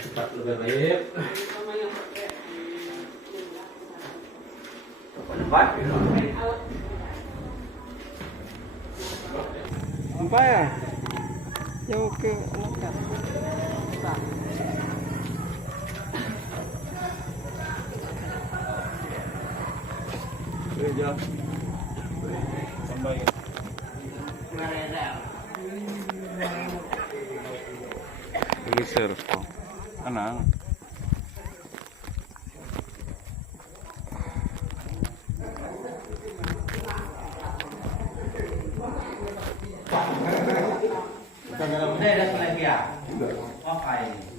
cepat lebih baik. Cepat gitu. Apa ya? Jauh ke Langkat. Kerja sampai geser kok tenang.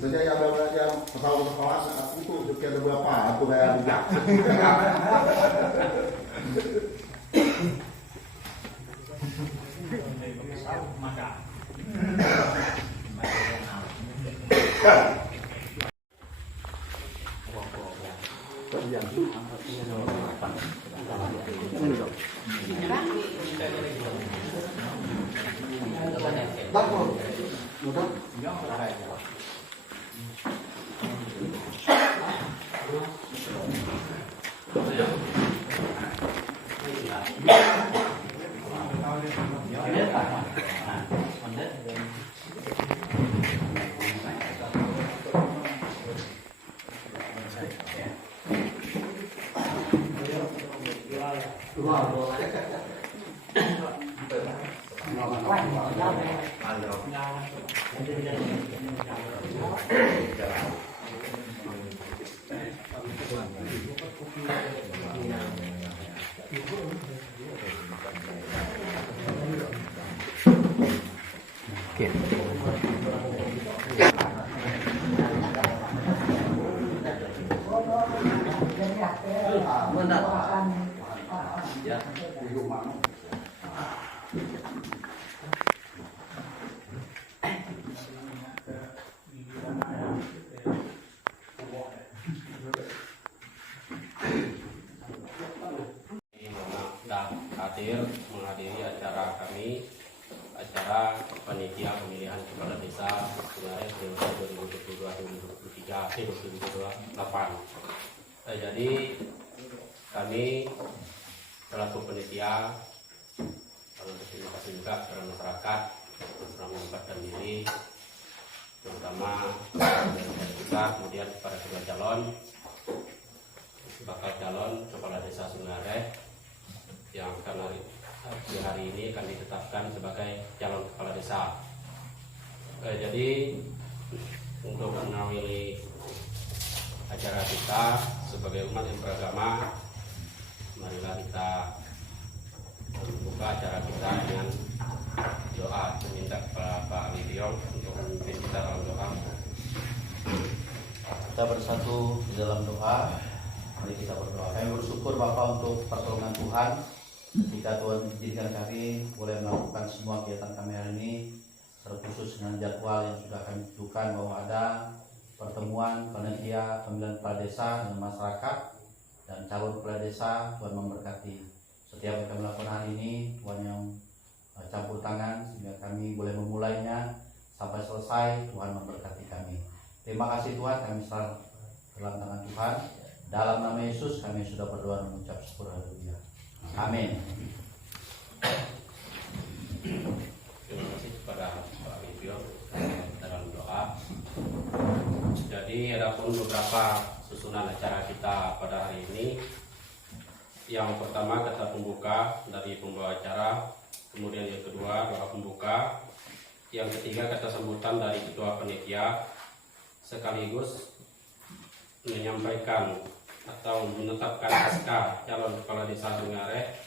Saja yang ada belajar pesawat aku tuh sekian berapa aku kayak juga. Hadir menghadiri acara kami, acara panitia pemilihan kepala desa Sungareh periode 2022-2028. Jadi kami selaku panitia berterima kasih juga kepada masyarakat yang telah menyempatkan diri, terutama dari kita, kemudian kepada kedua bakal calon kepala desa Sungareh yang akan hari ini akan ditetapkan sebagai calon kepala desa. Jadi untuk mengawali acara kita sebagai umat yang beragama, marilah kita membuka acara kita dengan doa, meminta kepada Pak Lidiong untuk memimpin kita dalam doa. Kita bersatu di dalam doa. Mari kita berdoa. Kami bersyukur Bapak untuk pertolongan Tuhan. Jika Tuhan izinkan kami boleh melakukan semua kegiatan kami hari ini, terkhusus dengan jadwal yang sudah kami tentukan bahwa ada pertemuan panitia pemilihan kepala desa dengan masyarakat dan calon kepala desa. Tuhan memberkati setiap yang kami lakukan hari ini. Tuhan yang campur tangan sehingga kami boleh memulainya sampai selesai. Tuhan memberkati kami. Terima kasih Tuhan, kami selalu dalam tangan Tuhan. Dalam nama Yesus kami sudah berdoa dan mengucap syukur. Haleluya. Amin. Terima kasih kepada Pak Lidiong dalam doa. Jadi ada pun beberapa susunan acara kita pada hari ini. Yang pertama kata pembuka dari pembawa acara, kemudian yang kedua doa pembuka, yang ketiga kata sambutan dari ketua panitia, sekaligus menyampaikan atau menetapkan SK calon kepala desa Sungareh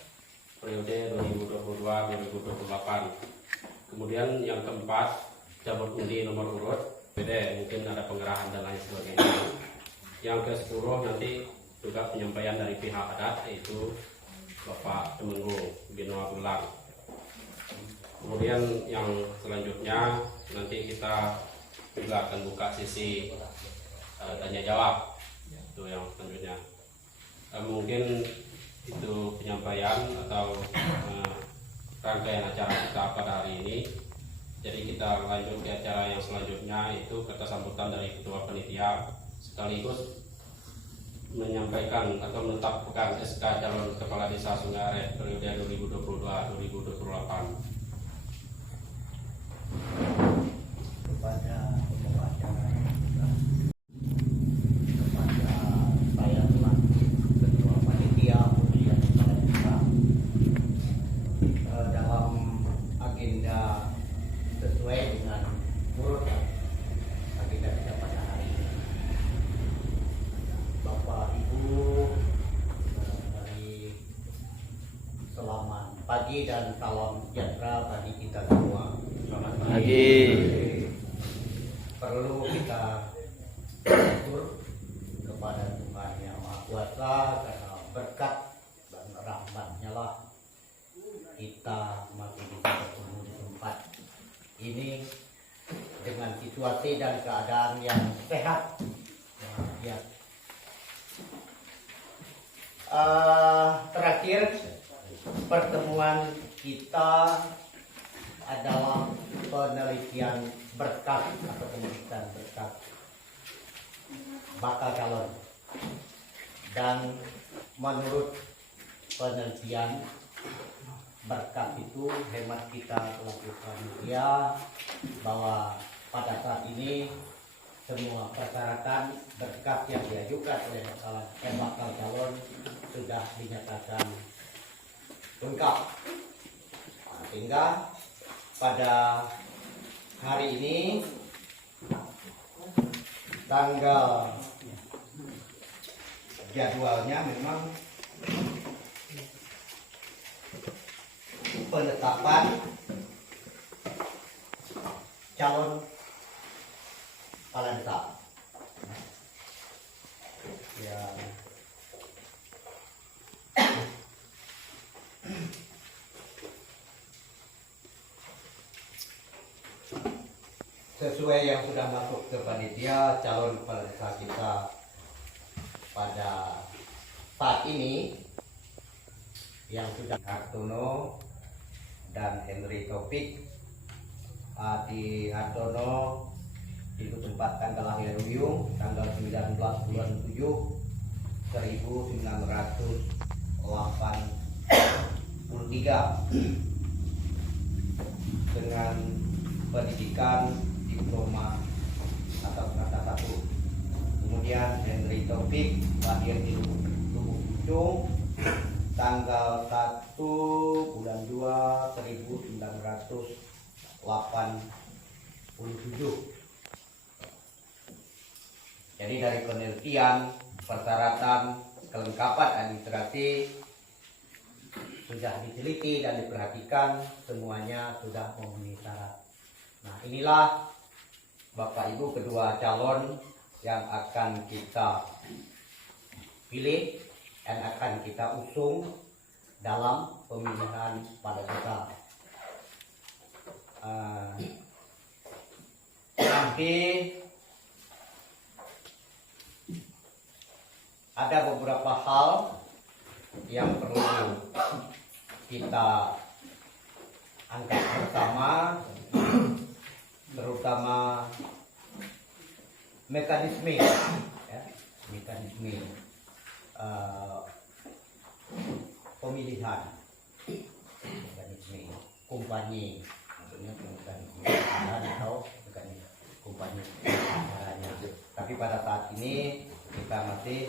periode 2022-2028. Kemudian yang keempat cabut undi nomor urut, mungkin ada pengerahan dan lain sebagainya. Yang ke-10 nanti juga penyampaian dari pihak adat, yaitu Bapak Temenggung Binoa Bulang. Kemudian yang selanjutnya nanti kita juga akan buka sisi tanya jawab. Itu yang selanjutnya. Mungkin itu penyampaian atau rangkaian acara kita pada hari ini. Jadi kita lanjut ke acara yang selanjutnya, itu kata sambutan dari Ketua Panitia sekaligus menyampaikan atau menetapkan SK calon kepala desa Sungai Aret periode 2022-2028. Kepada pembawa acara kepada saya selaku Ketua Panitia Pemilihan Kepala Desa dalam agenda sesuai dengan urutan agenda kita pada hari ini. Bapak Ibu dari selamat pagi dan salam sejahtera bagi kita semua. Selamat pagi. Perlu kita bersyukur kepada Tuhan Yang Maha Kuasa karena berkat dan rahmat-Nya lah kita masih bisa bertemu di tempat ini dengan situasi dan keadaan yang sehat. Ya. Terakhir pertemuan kita adalah penelitian berkas atau pemeriksaan berkas bakal calon, dan menurut penelitian berkas itu hemat kita selaku panitia bahwa pada saat ini semua persyaratan berkas yang diajukan oleh bakal calon sudah dinyatakan lengkap, sehingga pada hari ini tanggal jadwalnya memang penetapan calon kepala desa. Ya. Sesuai yang sudah masuk ke panitia, calon kepala desa kita pada saat ini yang sudah Hartono dan Henry Taufik. Di Hartono itu tempat tanggal lahir Uyung tanggal 19 bulan 7 1983 dengan pendidikan diploma atas kata 1. Kemudian Henry Taufik lahir di Lubuk Pucung tanggal 1 bulan 2 1987. Jadi dari penelitian, persyaratan, kelengkapan administrasi sudah diteliti dan diperhatikan, semuanya sudah memenuhi syarat. Nah, inilah Bapak Ibu kedua calon yang akan kita pilih dan akan kita usung dalam pemilihan pada desa. Nanti ada beberapa hal yang perlu kita angkat bersama, terutama mekanisme, ya, mekanisme pemilihan, mekanisme kumpanye, maksudnya mekanisme pemilihan atau mekanisme kumpanye caranya. Tapi pada saat ini kita masih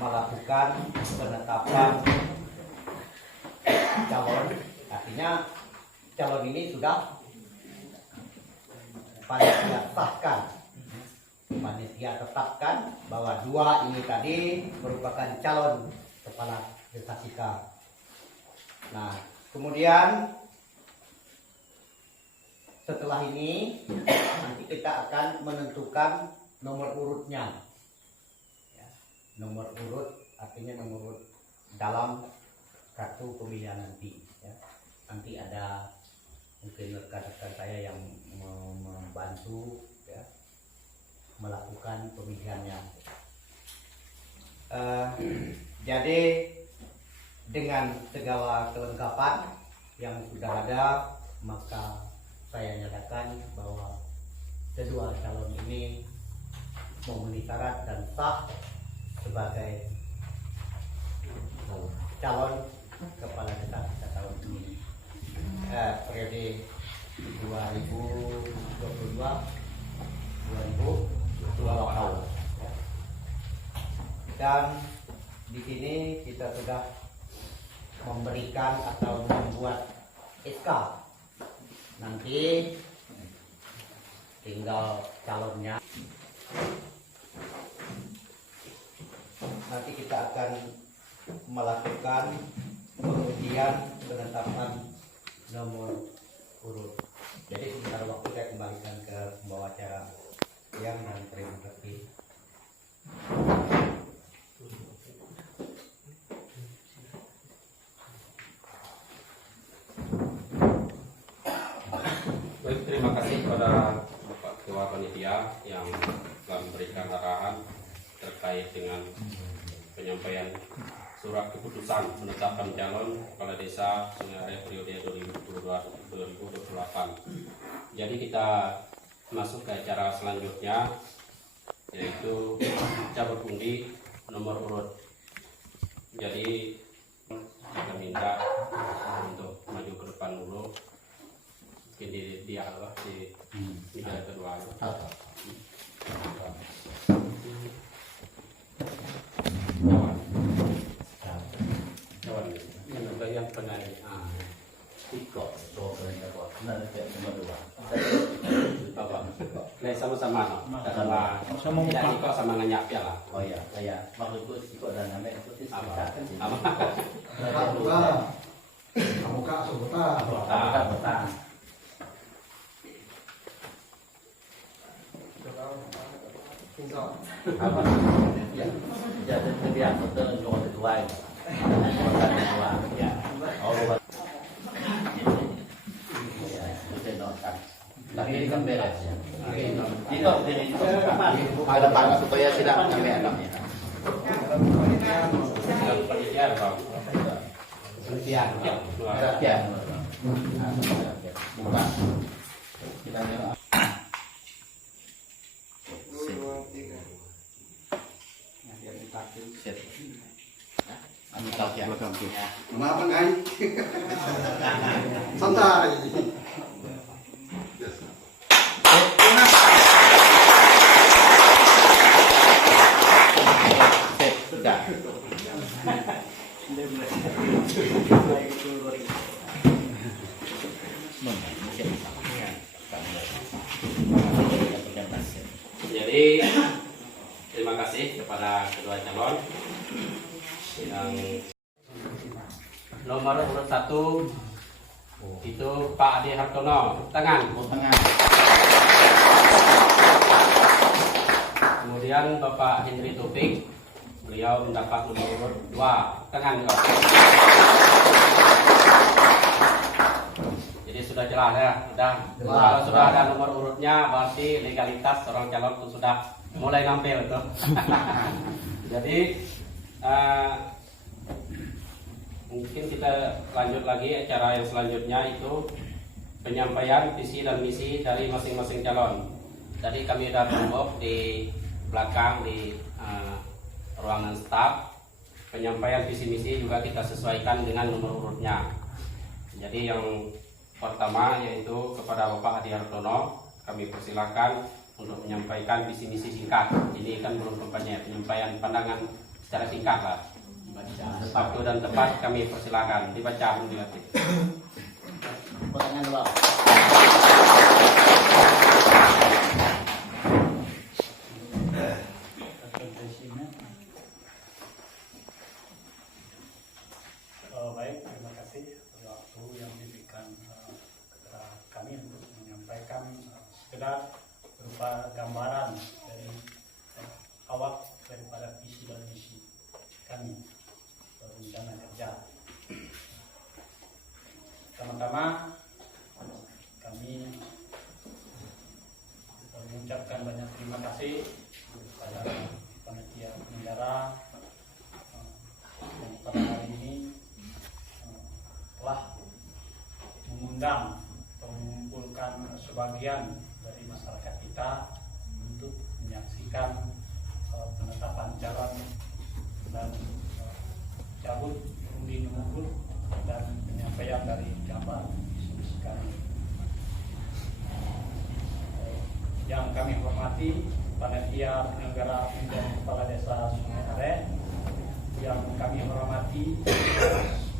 melakukan penetapan calon, artinya calon ini sudah panitia sahkan, panitia tetapkan bahwa dua ini tadi merupakan calon kepala desa kita. Nah, kemudian setelah ini nanti kita akan menentukan nomor urutnya. Ya, nomor urut artinya nomor urut dalam kartu pemilihan nanti. Ya. Nanti ada mungkin rekan-rekan saya yang membantu, ya, melakukan pemilihannya. Jadi dengan segala kelengkapan yang sudah ada, maka saya nyatakan bahwa kedua calon ini memenuhi syarat dan sah sebagai calon kepala desa kita tahun ini, periode 2022-2024. Dan di sini kita sudah memberikan atau membuat SK. Nanti tinggal calonnya. Nanti kita akan melakukan pengujian penetapan nomor urut. Jadi sebentar waktu saya kembalikan ke pembawa acara yang dan terima kasih. Baik, terima kasih kepada Bapak Ketua Panitia yang telah memberikan arahan terkait dengan penyampaian surat keputusan menetapkan calon kepala desa Sungai Are periode 2022-2028. Jadi kita masuk ke acara selanjutnya, yaitu cabut undi nomor urut. Jadi kita minta untuk maju ke depan dulu. Jadi dia lah di negara kedua. Jawan yang bagian penari. Ikut so kau nanti cuma dua. Apa? Lain sama-sama. Sama ikut sama nganyak ya lah. Oh ya, saya maksudku ikut dan namanya itu Apa? sih. Apa? Kamu kak sebutan. Betul. Apa? Ya, jadi dia betul jual kedua. Ya. Oh, ya, itu nonton. Tapi ini kan beres ya. Itu ada panas supaya tidak sampai anaknya. Penelitian Bang. Penelitian. Penelitian. Bukan. Kita lihat. Kenapa guys? Santai. Sudah. Jadi terima kasih kepada kedua calon yang nomor urut 1 itu Pak Adi Hartono, tangan. Tangan. Kemudian Bapak Hendri Taufik, beliau mendapat nomor urut 2, tangan juga. Jadi sudah jelas ya, kalau sudah ada nomor urutnya berarti legalitas seorang calon itu sudah mulai nampil tuh. Jadi mungkin kita lanjut lagi acara yang selanjutnya itu penyampaian visi dan misi dari masing-masing calon. Tadi kami sudah tembok di belakang di ruangan staf. Penyampaian visi misi juga kita sesuaikan dengan nomor urutnya. Jadi yang pertama yaitu kepada Bapak Adi Hartono, kami persilakan untuk menyampaikan visi misi singkat. Ini kan belum tempatnya, penyampaian pandangan secara singkat lah. Waktu dan tempat kami persilakan dibaca dilatih. Pertanyaan Pak. Baik, terima kasih waktu yang diberikan kepada kami untuk menyampaikan sekedar berupa gambaran dari awal daripada visi dan misi kami rencana kerja. Pertama-tama kami mengucapkan banyak terima kasih kepada panitia penyelenggara yang pada hari ini telah mengundang menyaksikan penetapan calon dan cabut undi nomor urut dan penyampaian dari jawaban diskusi kami. Yang kami hormati panitia penyelenggara pemilihan kepala desa Sungai Are, yang kami hormati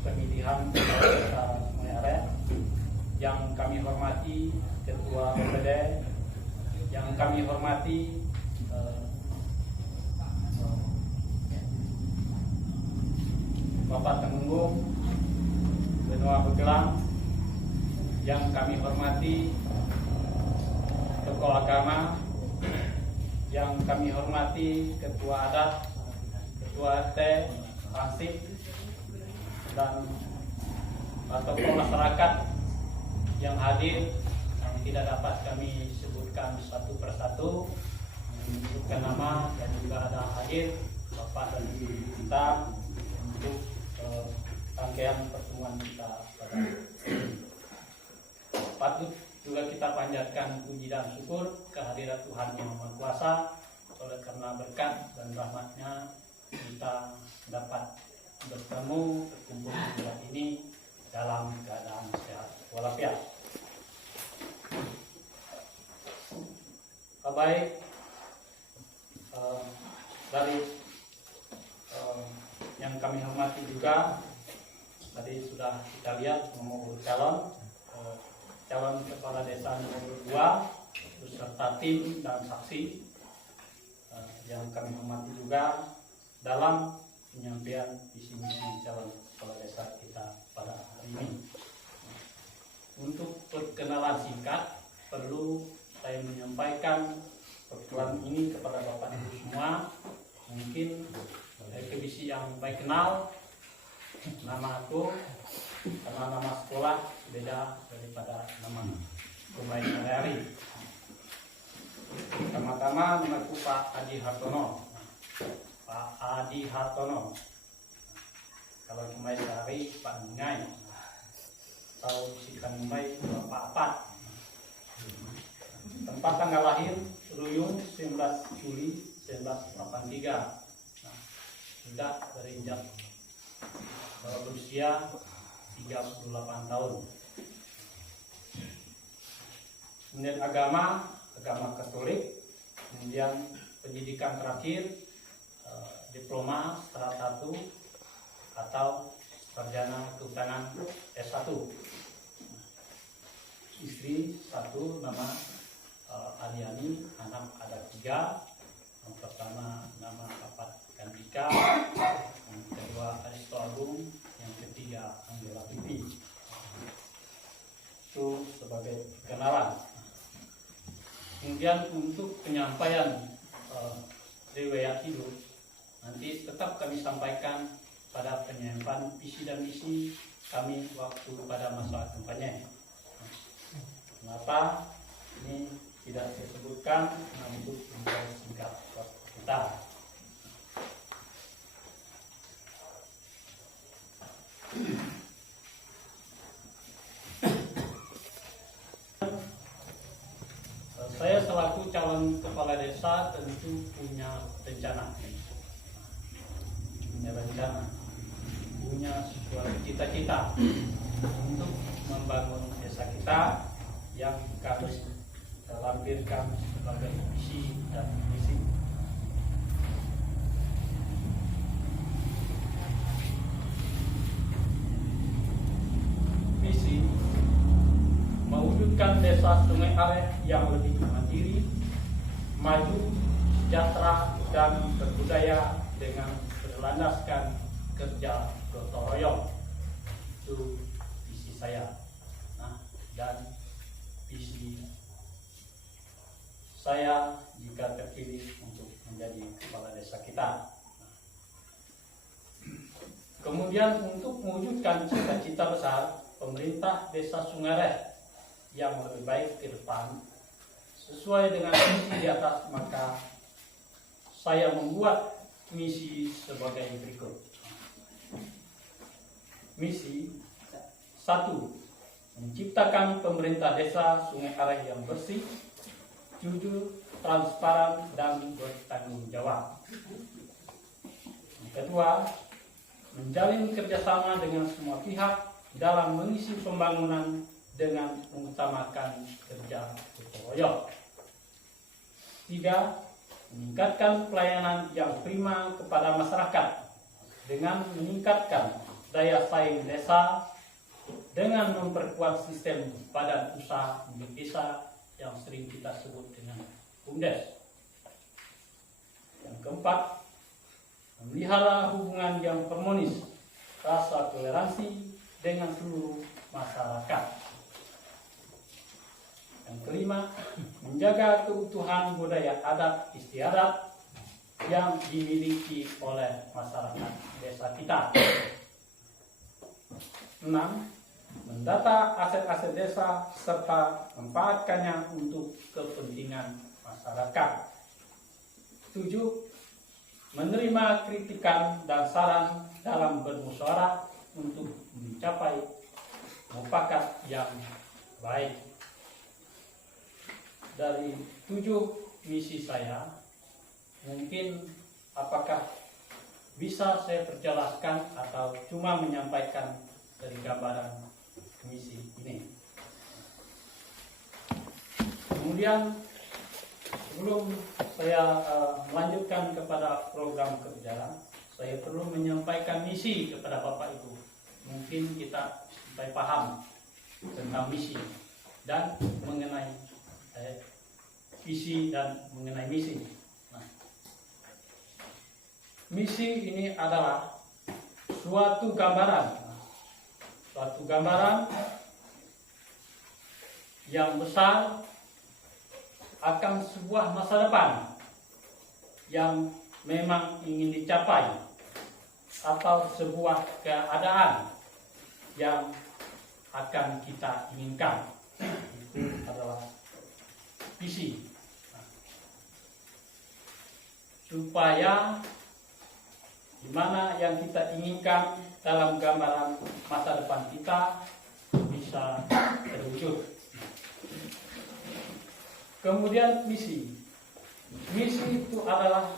pemilihan kepala desa Sungai Are, yang kami hormati ketua OPD, yang kami hormati Bapak Temenggung, Benua Begelang, yang kami hormati tokoh agama, yang kami hormati ketua adat, ketua RT, Hansip, dan tokoh masyarakat yang hadir, yang tidak dapat kami sebutkan satu persatu, menyebutkan nama, dan juga ada hadir Bapak dan Ibu kita untuk rangkaian pertemuan kita pada patut juga kita panjatkan puji dan syukur kehadirat Tuhan Yang Maha Kuasa, oleh karena berkat dan rahmat-Nya kita dapat bertemu berkumpul di tempat ini dalam keadaan sehat walafiat. Baik, dari yang kami hormati juga tadi sudah kita lihat nomor calon kepala desa nomor 2 beserta tim dan saksi yang kami hormati juga dalam penyampaian visi misi calon kepala desa kita pada hari ini. Untuk perkenalan singkat, perlu saya menyampaikan perkenalan ini kepada Bapak Ibu semua. Mungkin kebisi yang baik kenal nama aku, karena nama sekolah beda daripada nama pemain sehari-hari. Pertama-tama namaku Pak Adi Hartono. Pak Adi Hartono. Kalau pemain sehari Pak Ningai, atau sikan Mumbai Bapak Apat. Tempat tanggal lahir Ruyung 19 Juli 1983. Sudah berinjak berusia 38 tahun. Kemudian agama Katolik. Kemudian pendidikan terakhir diploma setara 1 atau sarjana kehutanan S1. Istri 1 nama Adiani, anak ada 3. Yang pertama nama Bapak Kandika, yang kedua Aristo Agung, yang ketiga Anggela Pipi. Itu sebagai perkenalan. Kemudian untuk penyampaian riwayat hidup nanti tetap kami sampaikan pada penyampaian visi dan misi kami waktu pada masa kampanye. Kenapa ini tidak saya sebutkan untuk singkat waktu kita. Saya selaku calon kepala desa tentu punya rencana, punya suatu cita-cita untuk membangun desa kita yang harus terlampirkan sebagai visi dan misi. Misi mewujudkan desa Sungai Are yang lebih mandiri, maju, sejahtera, dan berbudaya dengan berlandaskan kerja gotong royong. Itu visi saya. Nah, dan visi saya jika terpilih untuk menjadi kepala desa kita. Kemudian untuk mewujudkan cita-cita besar pemerintah desa Sungai Are yang lebih baik ke depan sesuai dengan misi di atas, maka saya membuat misi sebagai berikut. Misi 1. Menciptakan pemerintah desa Sungai Are yang bersih, jujur, transparan, dan bertanggung jawab. Yang kedua, menjalin kerjasama dengan semua pihak dalam mengisi pembangunan dengan mengutamakan kerja gotong royong. Tiga, meningkatkan pelayanan yang prima kepada masyarakat dengan meningkatkan daya saing desa dengan memperkuat sistem badan usaha milik desa yang sering kita sebut dengan BUMDes. Yang keempat, memelihara hubungan yang harmonis, rasa toleransi dengan seluruh masyarakat. Yang kelima, menjaga keutuhan budaya adat istiadat yang dimiliki oleh masyarakat desa kita. 6. Mendata aset-aset desa serta memanfaatkannya untuk kepentingan masyarakat. 7. Menerima kritikan dan saran dalam bermusyawarah untuk mencapai mufakat yang baik. Dari 7 misi saya, mungkin apakah bisa saya perjelaskan atau cuma menyampaikan dari gambaran misi ini. Kemudian sebelum saya melanjutkan kepada program kerja, saya perlu menyampaikan misi kepada Bapak Ibu. Mungkin kita supaya paham tentang misi dan mengenai visi dan mengenai misi. Nah, misi ini adalah suatu gambaran yang besar akan sebuah masa depan yang memang ingin dicapai atau sebuah keadaan yang akan kita inginkan. Itu adalah visi. Supaya di mana yang kita inginkan dalam gambaran masa depan kita bisa terwujud. Kemudian misi itu adalah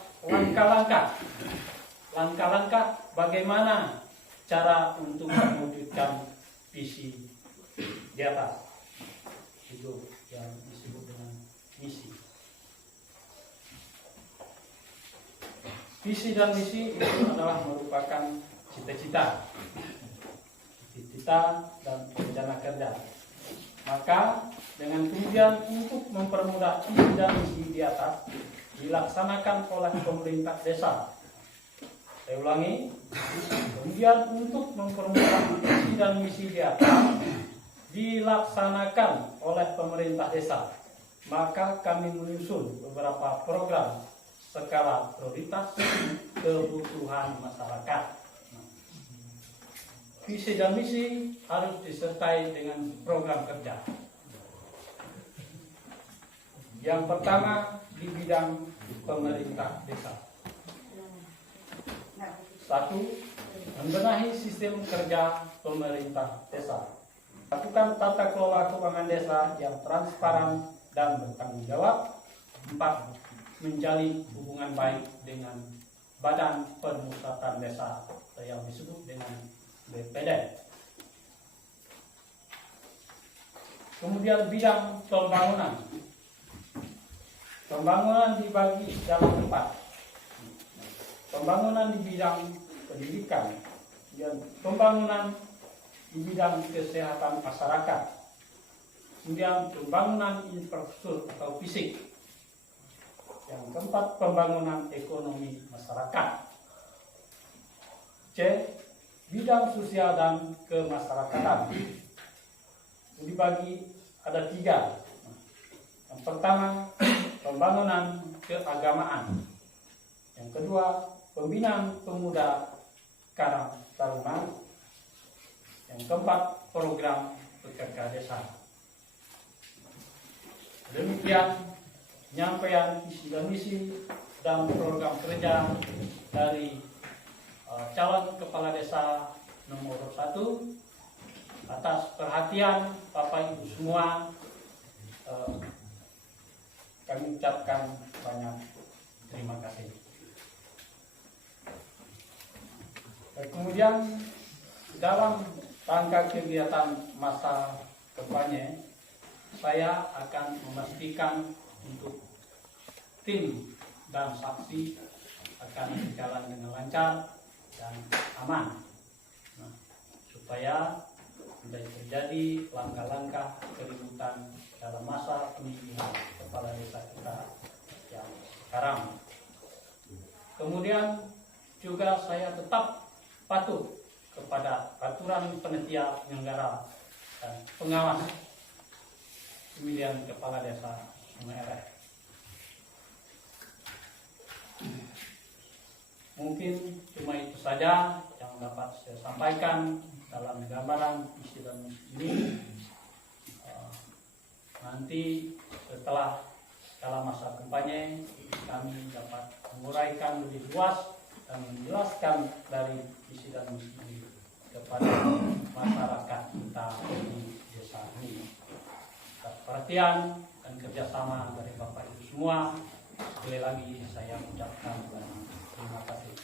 langkah-langkah bagaimana cara untuk mewujudkan visi di atas. Itu yang disebut dengan misi. Visi dan misi itu adalah merupakan cita-cita dan rencana kerja. Maka dengan tujuan untuk mempermudah visi dan misi di atas dilaksanakan oleh pemerintah desa. Saya ulangi, kemudian untuk mempermudah visi dan misi di atas dilaksanakan oleh pemerintah desa. Maka kami menyusun beberapa program skala prioritas kebutuhan masyarakat. Visi dan misi harus disertai dengan program kerja. Yang pertama di bidang pemerintah desa. 1. Membenahi sistem kerja pemerintah desa. Lakukan tata kelola keuangan desa yang transparan dan bertanggung jawab. 4. Menjalin hubungan baik dengan Badan Permusatan Desa yang disebut dengan BPD. Kemudian bidang pembangunan. Pembangunan dibagi dalam 4. Pembangunan di bidang pendidikan, dan pembangunan di bidang kesehatan masyarakat, kemudian pembangunan infrastruktur atau fisik. Yang keempat, pembangunan ekonomi masyarakat. C. Bidang sosial dan kemasyarakatan. Dibagi ada 3. Yang pertama, pembangunan keagamaan. Yang kedua, pembinaan pemuda karang taruna. Yang keempat, program pekerja desa. Demikian penyampaian visi dan misi dan program kerja dari calon kepala desa nomor 1. Atas perhatian Bapak Ibu semua, kami ucapkan banyak terima kasih. Kemudian dalam rangka kegiatan masa kampanye, saya akan memastikan untuk tim dan saksi akan berjalan dengan lancar dan aman, supaya tidak terjadi langkah-langkah keributan dalam masa pemilihan kepala desa kita yang sekarang. Kemudian juga saya tetap patuh kepada aturan panitia penyelenggara dan pengawas pemilihan kepala desa Sungai Ereh. Mungkin cuma itu saja yang dapat saya sampaikan dalam gambaran isi dan misi ini. Nanti setelah dalam masa kampanye kami dapat menguraikan lebih luas dan menjelaskan dari isi dan misi ini kepada masyarakat kita di desa ini. Atas perhatian dan kerjasama dari Bapak Ibu semua, sekali lagi saya ucapkan terima kasih.